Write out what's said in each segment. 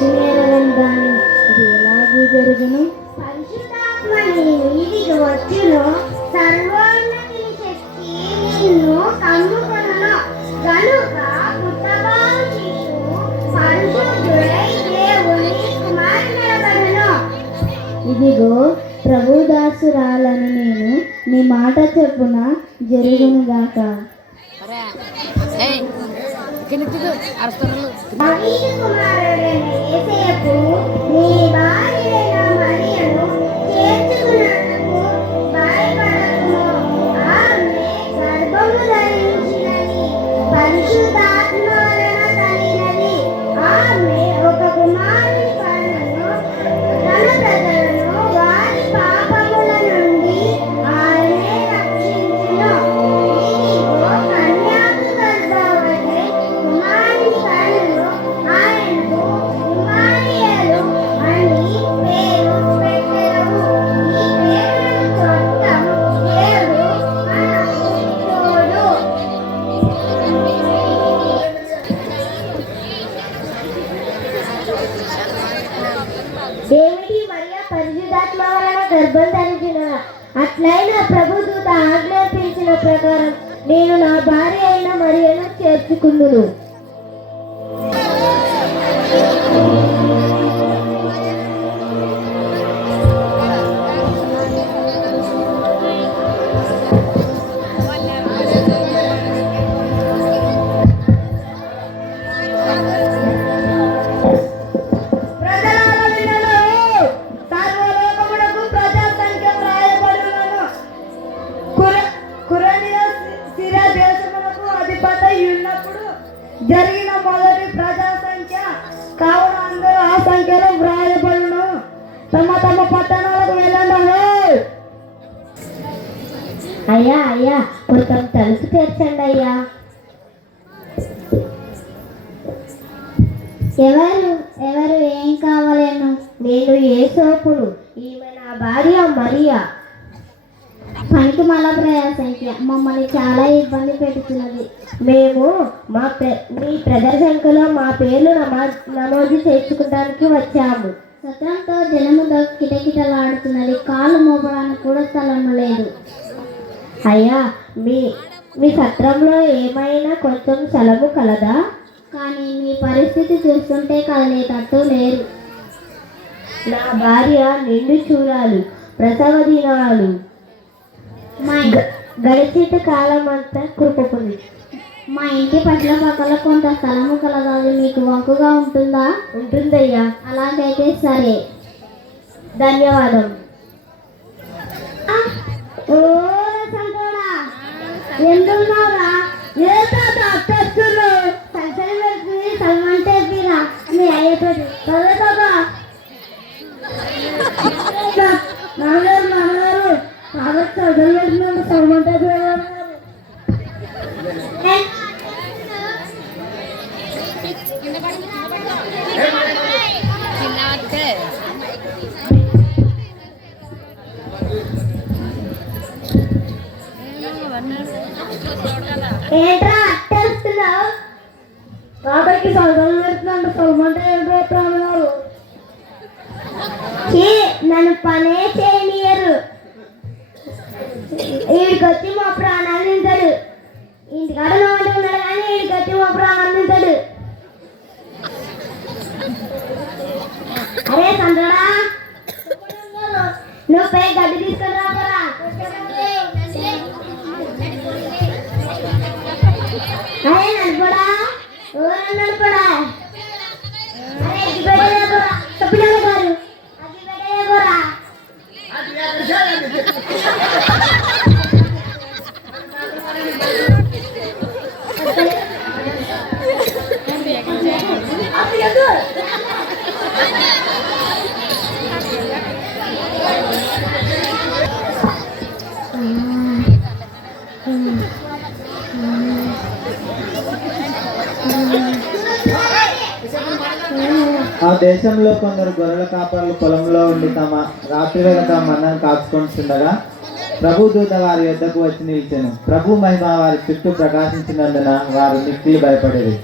నేరగను గాని ఇది ఎలాగూ జరుగును. పరిశుద్ధాత్మ నేను ఇదిగో వచ్చును, సర్వోన్నతిని శక్తి నిన్ను కమ్ముకొనును. కనుక పుట్టబోవు శిశువు పరిశుద్ధుడై దేవుని కుమారుడగును. ఇదిగో ప్రభుదాసురాలను నేను, నీ మాట చెప్పున జరుగునుగాక. దావీదు కుమారుడైన యేసయ్యకు నీ భార్యయైన మరియను చేర్చుకున్నకు భయపడకుము. ఆమె గర్భము ధరించినది, పరిశుద్ధాత్మ వలన కలిగినది. ఆమె ఒక కుమారుని కనును. తన ప్రజలను వారి పాపముల నుండి ఆయనే రక్షించును. ఇదిగో కన్యకు గర్భవతి కుమారుని కనును. ఆయనకు ఇమ్మానుయేలు అని పేరు పెట్టెదము. ఈ పేరును చొట్టం దేవుడు మనకు తోడు. దేవుడి మరియ పరిశుద్ధాత్మ వలన గర్భం ధరించిన. అట్లైన ప్రభుదూత ఆజ్ఞాపించిన ప్రకారం నేను నా భార్య అయిన మరియను చేర్చుకుందును. జరిగిన మొదటి ప్రజా సంఖ్య కావున అందరూ ఆ సంఖ్యలో వ్రాయబడును. తమ తమ పట్టణాలకు వెళ్ళండి. అయ్యా అయ్యా కొంచెం తలుపు తెరచండి అయ్యా. ఎవరు ఎవరు ఏం కావాలేను? నేను యేసోపును, ఈమె నా భార్య మరియా. పనికి మళ్ళా ప్రయాసంఖ్య మమ్మల్ని చాలా ఇబ్బంది పెడుతున్నది. మేము మీ ప్రజల సంఖ్యలో మా పేర్లు నమోదు చేసుకుంటానికి వచ్చాము. సత్రంతో జనము కిటకిటలాడుతున్నది, కాళ్ళు మోపడానికి కూడా స్థలం లేదు. అయ్యా మీ సత్రంలో ఏమైనా కొంచెం స్థలము కలదా? కానీ మీ పరిస్థితి చూస్తుంటే కదలేటట్టు లేరు. నా భార్య నిండు చూడాలు, ప్రసవ దినాలు, గడిచిన కాలం అంతా కృపకుంది. మా ఇంటి పట్ల పక్కల కొంత స్థలము కలదా? అది మీకు వంకుగా ఉంటుందా? ఉంటుందయ్యా. అలాగైతే సరే, ధన్యవాదం. ఎందుకున్నావురా? ఏ తాత అత్తస్తులు సంచలనం పెడుతుంది, సల్మంటే తీరా మీ అయ్యేటోటి చదువు తాత. నాన్నగారు నాన్నగారు కాబట్టి చదువు పెట్టినాను, సల్మంటే తీరా. ఏంట్రా అట్టేస్తున్నావు? కాబట్టి చదువు పెడుతున్నాను, సల్మంటే ఏంట్రారు? నన్ను పనే చేయనియరు. వీడికి వచ్చి మా ప్రాణాలు తింటాడు. ఇంటికాడ నోటి ఉన్నాడు కానీ వీడికి వచ్చి మా ప్రాణాలు తింటాడు. అరే సంతడా, నువ్వు పై గడ్డి తీసుకొని రాపరా. అరే నడుపుడా, ఊరని నడుపుడా. అరే అగ్గి పెట్టేయకూరా, తప్పిడాలి గారు, అగ్గి పెట్టేయకూరా. ఆ దేశంలో కొందరు గొర్రెల కాపరులు పొలంలో ఉండి తమ రాత్రివేళ తమ మందను కాచుకుంటుండగా ప్రభు దూత వారి యొద్దకు వచ్చి నిలిచెను. ప్రభు మహిమ వారి చుట్టూ ప్రకాశించినందున వారు మిక్కిలి భయపడేది.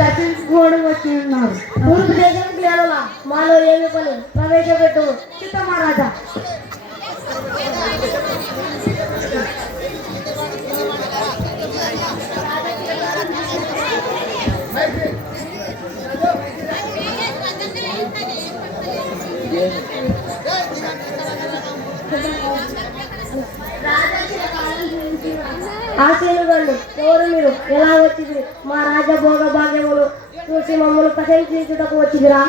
దర్శించుకోవడం వచ్చి ఉన్నారు. తూర్పు దేశానికి లేవలా మాలో ఏమి పని ప్రవేశపెట్టు చిత్తమహారాజా. ఆశీనుగండు ఎవరు మీరు? ఎలా వచ్చింది? మా రాజా భోగ భాగ్యములు చూసి మమ్మల్ని ప్రశంసించుటకు వచ్చిందిరా.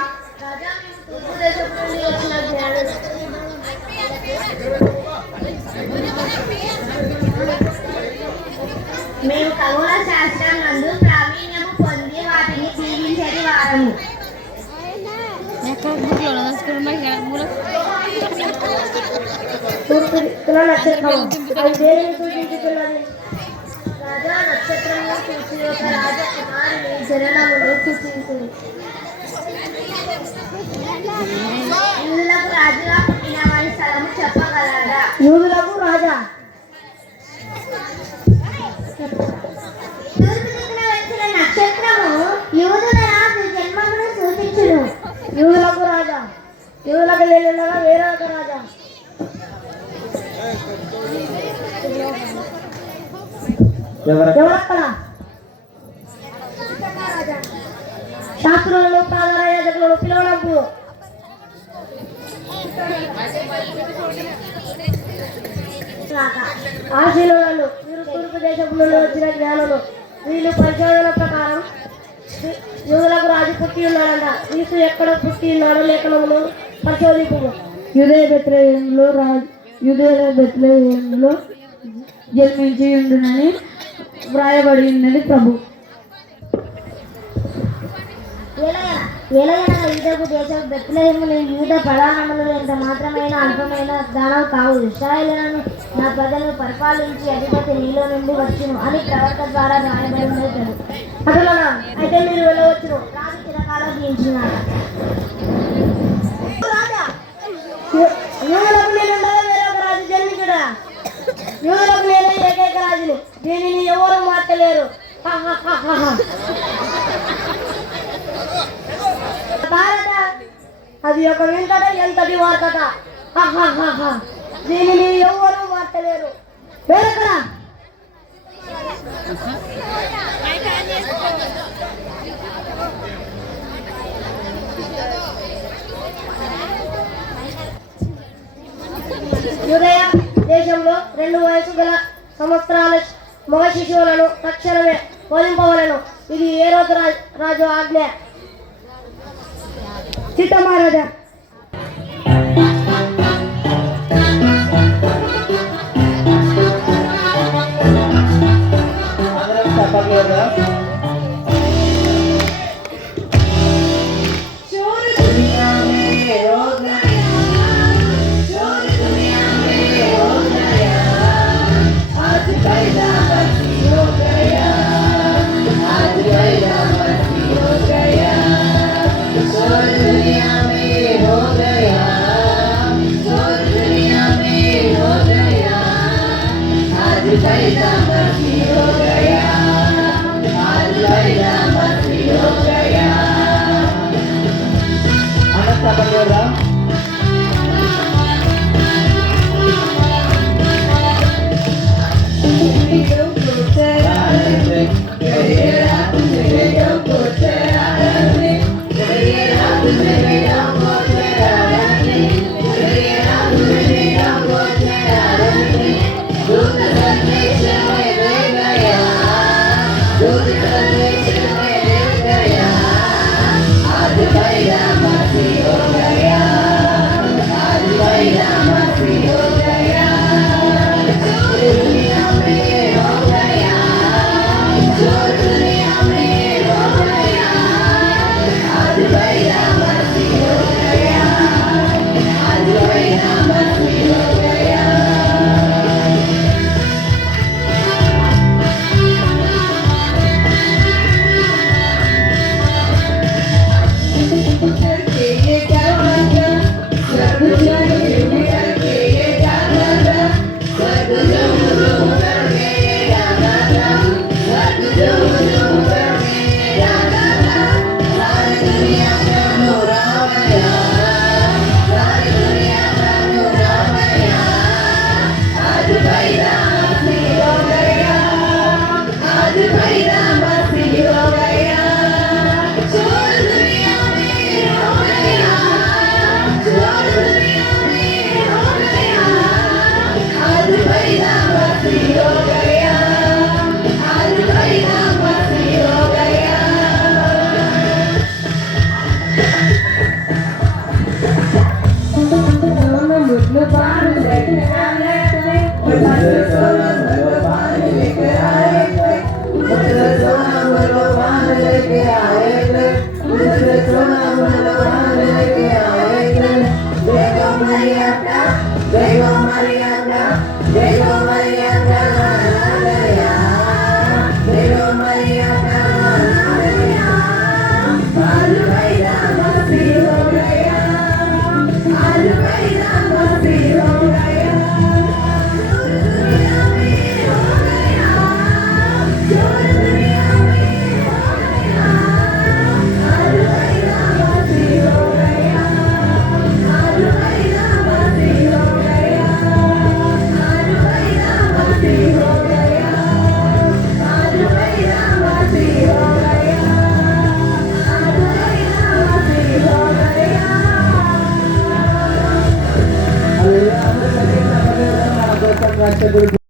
మేము ఖగోళ శాస్త్రం నందు ప్రావీణ్యము పొంది వాటిని జీవించేది వారము. తూర్పు దిక్కుల నక్షత్రం అది దేనిని సూచించుతున్నది? రాజా నక్షత్రము చూసి ఒక రాజకుమారుని జననమును సూచించింది. యూదులకు రాజుగా పుట్టిన వారి స్థలము చెప్పగలరా? యూదులకు రాజా తూర్పు దిక్కున వచ్చిన నక్షత్రము యూదుల రాజు జన్మమును సూచించును. యూదులకు రాజా యూదులకు లేనుండగా వేరొక రాజా. ఎవరక్కడ? శాస్త్రులను ప్రధాన యాజకులను పిలవడంపు. ఆశీనులను వీరు తూర్పు దేశం నుండి వచ్చిన జ్ఞానులు. వీళ్ళు పరిశోధన ప్రకారం యూదులకు రాజు పుట్టి ఉన్నాడంట. క్రీస్తు ఎక్కడ పుట్టి ఉన్నాడో లేఖనములు పరిశోధింపు. యూదయ బెత్లెహేములో జన్మించి ఉండునని వ్రాయబడి ఉన్నది ప్రభు. యూదకు దేశం బెత్లెహేములు యూద ప్రధానములు ఎంత మాత్రమైన అల్పమైన దానం కావు. ఇశ్రాయేలులను నా ప్రజలను పరిపాలించి అధిపతి నీలో నుండి వచ్చును అని ప్రవర్త ద్వారా రాయబడి ఉన్నది. అసలు అయితే మీరు వెళ్ళవచ్చును. రాజు చిరకాలం జీవించినారు. యూదులకు నేనుండగా వేరొక రాజు జన్మించుడా? యూదులకు నేనే ఏకైక రాజుని, దీనిని ఎవరు మార్చలేరు. భారత అది ఒక వింతట ఎంతటి వార్తట. దీనిని ఎవరు మార్చలేరు. వేరొకడ యూదయ దేశంలో 2 వయసు గల సంవత్సరాల మగ శిశువులను తక్షణమే వధింపవలెను. ఇది ఏ రోజు రాజు ఆజ్ఞ. చిత్తమహారాజా anak siapa dia orang?